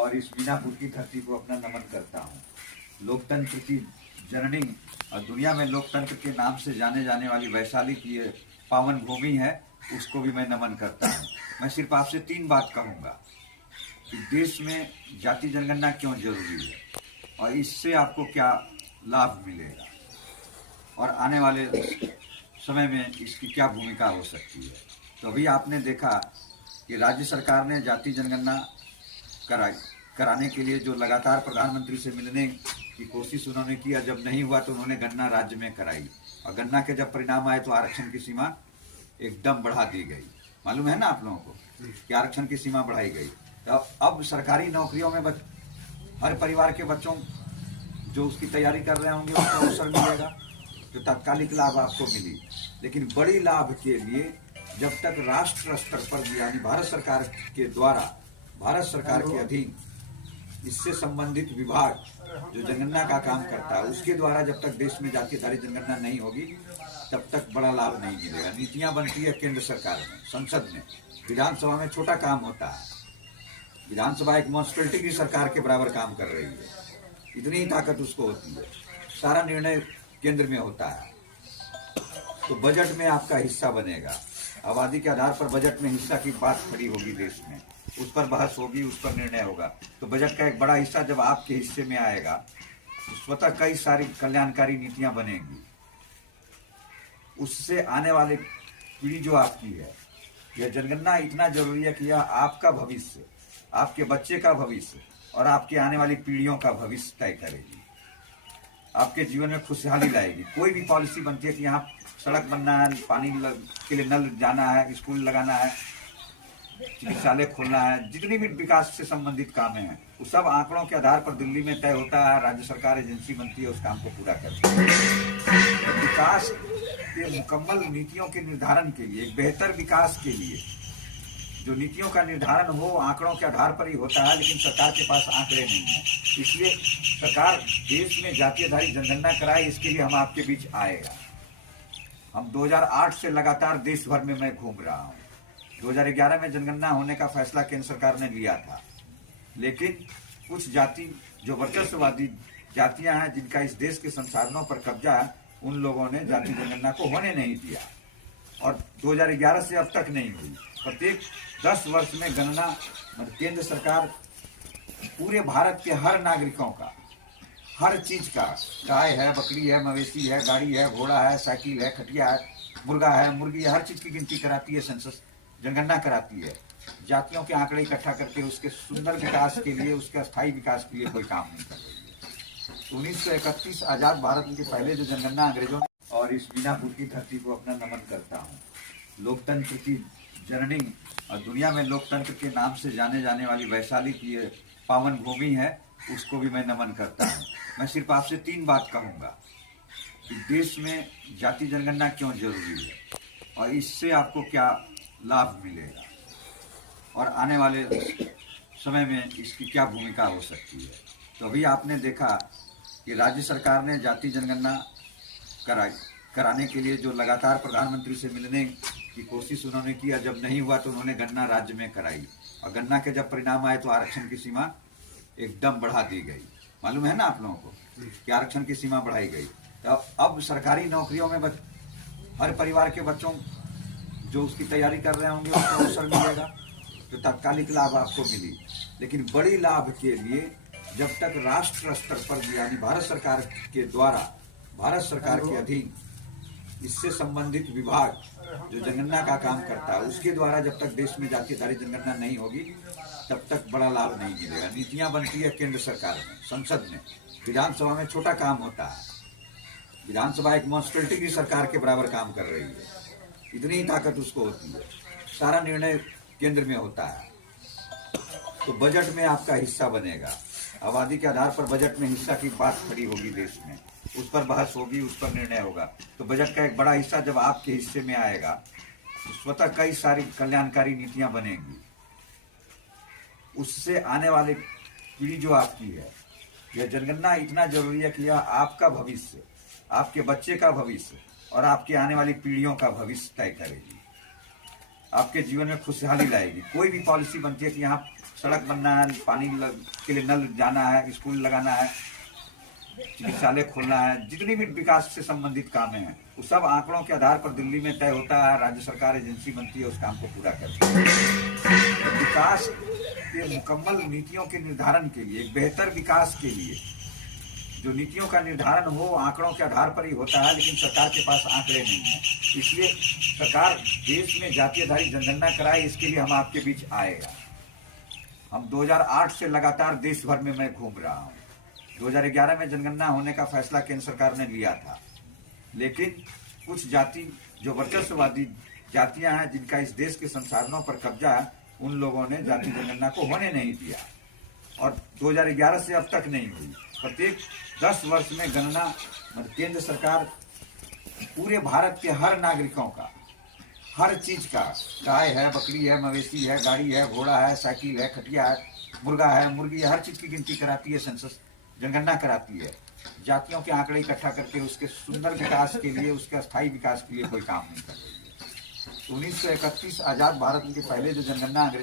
और इस मीनापुर की धरती को अपना नमन करता हूँ। लोकतंत्र की जननी और दुनिया में लोकतंत्र के नाम से जाने जाने वाली वैशाली की ये पावन भूमि है, उसको भी मैं नमन करता हूँ। मैं सिर्फ आपसे 3 बात कहूँगा कि देश में जाति जनगणना क्यों जरूरी है और इससे आपको क्या लाभ मिलेगा और आने वाले समय में इसकी क्या भूमिका हो सकती है। तो अभी आपने देखा कि राज्य सरकार ने जाति जनगणना कराने के लिए जो लगातार प्रधानमंत्री से मिलने की कोशिश उन्होंने किया, जब नहीं हुआ तो उन्होंने गणना राज्य में कराई और गणना के जब परिणाम आए तो आरक्षण की सीमा एकदम बढ़ा दी गई। मालूम है ना आप लोगों को कि आरक्षण की सीमा बढ़ाई गई। तो अब सरकारी नौकरियों में हर परिवार के बच्चों जो उसकी तैयारी कर रहे होंगे उसको अवसर मिलेगा, तो तात्कालिक लाभ आपको मिली। लेकिन बड़ी लाभ के लिए जब तक राष्ट्र स्तर पर यानी भारत सरकार के द्वारा, भारत सरकार के अधीन इससे संबंधित विभाग जो जनगणना का काम करता है उसके द्वारा जब तक देश में जाति आधारित जनगणना नहीं होगी तब तक बड़ा लाभ नहीं मिलेगा। नीतियां बनती है केंद्र सरकार में, संसद में, विधानसभा में छोटा काम होता है। विधानसभा एक म्युनिसिपैलिटी की सरकार के बराबर काम कर रही है, इतनी ही ताकत उसको होती है। सारा निर्णय केंद्र में होता है। तो बजट में आपका हिस्सा बनेगा, आबादी के आधार पर बजट में हिस्सा की बात खड़ी होगी देश में, उस पर बहस होगी, उस पर निर्णय होगा। तो बजट का एक बड़ा हिस्सा जब आपके हिस्से में आएगा तो स्वतः कई सारी कल्याणकारी नीतियां बनेंगी। उससे आने वाले पीढ़ी जो आपकी है, यह जनगणना इतना जरूरी है कि यह आपका भविष्य, आपके बच्चे का भविष्य और आपकी आने वाली पीढ़ियों का भविष्य तय करेगी, आपके जीवन में खुशहाली लाएगी। कोई भी पॉलिसी बनती है कि यहाँ सड़क बनना है, पानी के लिए नल जाना है, स्कूल लगाना है, चिकित्सालय खोलना है, जितनी भी विकास से संबंधित काम हैं वो सब आंकड़ों के आधार पर दिल्ली में तय होता है। राज्य सरकार एजेंसी बनती है, उस काम को पूरा करती है। विकास के मुकम्मल नीतियों के निर्धारण के लिए, एक बेहतर विकास के लिए जो नीतियों का निर्धारण हो आंकड़ों के आधार पर ही होता है, लेकिन सरकार के पास आंकड़े नहीं है। इसलिए सरकार देश में जाति आधारित जनगणना कराए, इसके लिए हम आपके बीच आएगा। हम 2008 से लगातार देश भर में मैं घूम रहा हूँ। 2011 में जनगणना होने का फैसला केंद्र सरकार ने लिया था, लेकिन कुछ जाति जो वर्चस्ववादी जातियां हैं जिनका इस देश के संसाधनों पर कब्जा है, उन लोगों ने जाति जनगणना को होने नहीं दिया और 2011 से अब तक नहीं हुई। प्रत्येक 10 वर्ष में गणना केंद्र सरकार पूरे भारत के हर नागरिकों का, हर चीज का, गाय है, बकरी है, मवेशी है, गाड़ी है, घोड़ा है, साइकिल है, खटिया है, मुर्गा है, मुर्गी है, हर चीज की गिनती कराती है, सेंसस जनगणना कराती है। जातियों के आंकड़े इकट्ठा करके उसके सुंदर विकास के लिए, उसके स्थायी विकास के लिए कोई काम नहीं कर रही है। 1931 आजाद भारत के पहले जो जनगणना अंग्रेजों ने, और इस मीनापुर की धरती को अपना नमन करता हूँ। लोकतंत्र की जननी और दुनिया में लोकतंत्र के नाम से जाने जाने वाली वैशाली की ये पावन भूमि है, उसको भी मैं नमन करता हूँ। मैं सिर्फ आपसे 3 बात कहूँगा कि देश में जाति जनगणना क्यों जरूरी है और इससे आपको क्या लाभ मिलेगा और आने वाले समय में इसकी क्या भूमिका हो सकती है। तो अभी आपने देखा कि राज्य सरकार ने जाति जनगणना कराने के लिए जो लगातार प्रधानमंत्री से मिलने की कोशिश उन्होंने किया, जब नहीं हुआ तो उन्होंने गणना राज्य में कराई और गणना के जब परिणाम आए तो आरक्षण की सीमा एकदम बढ़ा दी गई। मालूम है ना आप लोगों को कि आरक्षण की सीमा बढ़ाई गई। तो अब सरकारी नौकरियों में हर परिवार के बच्चों जो उसकी तैयारी कर रहे होंगे उसको अवसर मिलेगा, तो तात्कालिक लाभ आपको मिली। लेकिन बड़ी लाभ के लिए जब तक राष्ट्र स्तर पर यानी भारत सरकार के द्वारा, भारत सरकार के अधीन इससे संबंधित विभाग जो जनगणना का काम करता है उसके द्वारा जब तक देश में जाति आधारित जनगणना नहीं होगी तब तक बड़ा लाभ नहीं मिलेगा। नीतियां बनती है केंद्र सरकार में, संसद में, विधानसभा में छोटा काम होता है। विधानसभा एक म्युनिसिपैलिटी की सरकार के बराबर काम कर रही है, इतनी ही ताकत उसको होती है। सारा निर्णय केंद्र में होता है। तो बजट में आपका हिस्सा बनेगा, आबादी के आधार पर बजट में हिस्सा की बात खड़ी होगी देश में, उस पर बहस होगी, उस पर निर्णय होगा। तो बजट का एक बड़ा हिस्सा जब आपके हिस्से में आएगा तो स्वतः कई सारी कल्याणकारी नीतियां बनेंगी। उससे आने वाले पीढ़ी जो आपकी है, यह जनगणना इतना जरूरी है कि यह आपका भविष्य, आपके बच्चे का भविष्य और आपकी आने वाली पीढ़ियों का भविष्य तय करेगी, आपके जीवन में खुशहाली लाएगी। कोई भी पॉलिसी बनती है कि यहाँ सड़क बनना है, के लिए नल जाना है, स्कूल लगाना है, चिकित्सालय खोलना है, जितनी भी विकास से संबंधित काम हैं वो सब आंकड़ों के आधार पर दिल्ली में तय होता है। राज्य सरकार एजेंसी बनती है, उस काम को पूरा करती है। विकास के मुकम्मल नीतियों के निर्धारण के लिए, एक बेहतर विकास के लिए जो नीतियों का निर्धारण हो आंकड़ों के आधार पर ही होता है, लेकिन सरकार के पास आंकड़े नहीं है। इसलिए सरकार देश में जातीय आधारित जनगणना कराए, इसके लिए हम आपके बीच आएगा। हम 2008 से लगातार देश भर में मैं घूम रहा हूँ। 2011 में जनगणना होने का फैसला केंद्र सरकार ने लिया था, लेकिन कुछ जाति जो वर्चस्ववादी जातियां हैं, जिनका इस देश के संसाधनों पर कब्जा है, उन लोगों ने जाति जनगणना को होने नहीं दिया और 2011 से अब तक नहीं हुई। प्रत्येक 10 वर्ष में गणना केंद्र सरकार पूरे भारत के हर नागरिकों का, हर चीज का, गाय है, बकरी है, मवेशी है, गाड़ी है, घोड़ा है, साइकिल है, खटिया है, मुर्गा है, मुर्गी है, हर चीज की गिनती कराती है, सेंसस जनगणना कराती है। जातियों के आंकड़े इकट्ठा करके उसके सुंदर विकास के लिए, उसके अस्थायी विकास के लिए कोई काम नहीं कर रही है। 1931 आजाद भारत के पहले जो जनगणना